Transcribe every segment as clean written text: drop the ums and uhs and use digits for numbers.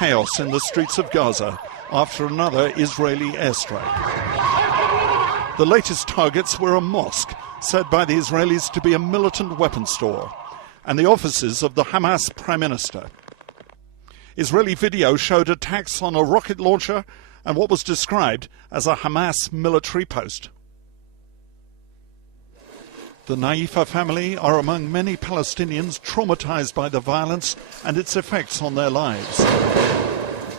chaos in the streets of Gaza after another Israeli airstrike. The latest targets were a mosque, said by the Israelis to be a militant weapons store, and the offices of the Hamas Prime Minister. Israeli video showed attacks on a rocket launcher and what was described as a Hamas military post. The Naifa family are among many Palestinians traumatized by the violence and its effects on their lives.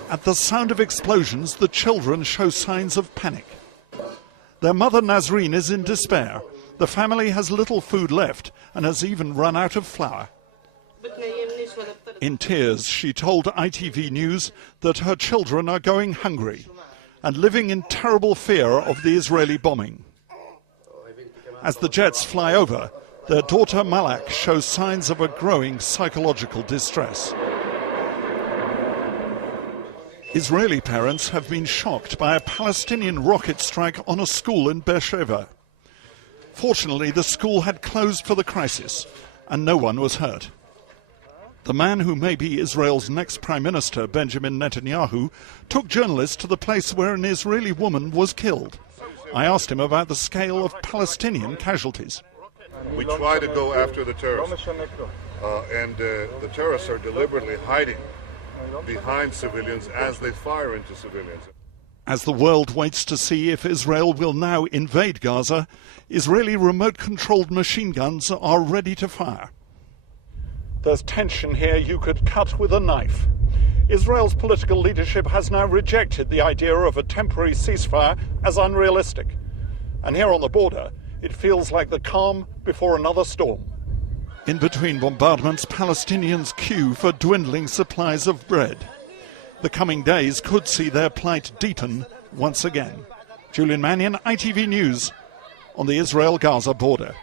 At the sound of explosions, the children show signs of panic. Their mother Nazreen is in despair. The family has little food left and has even run out of flour. In tears, she told ITV News that her children are going hungry and living in terrible fear of the Israeli bombing. As the jets fly over, their daughter Malak shows signs of a growing psychological distress. Israeli parents have been shocked by a Palestinian rocket strike on a school in Beersheba. Fortunately, the school had closed for the crisis and no one was hurt. The man who may be Israel's next Prime Minister, Benjamin Netanyahu, took journalists to the place where an Israeli woman was killed. I asked him about the scale of Palestinian casualties. We try to go after the terrorists, and the terrorists are deliberately hiding behind civilians as they fire into civilians. As the world waits to see if Israel will now invade Gaza, Israeli remote-controlled machine guns are ready to fire. There's tension here you could cut with a knife. Israel's political leadership has now rejected the idea of a temporary ceasefire as unrealistic. And here on the border, it feels like the calm before another storm. In between bombardments, Palestinians queue for dwindling supplies of bread. The coming days could see their plight deepen once again. Julian Mannion, ITV News, on the Israel-Gaza border.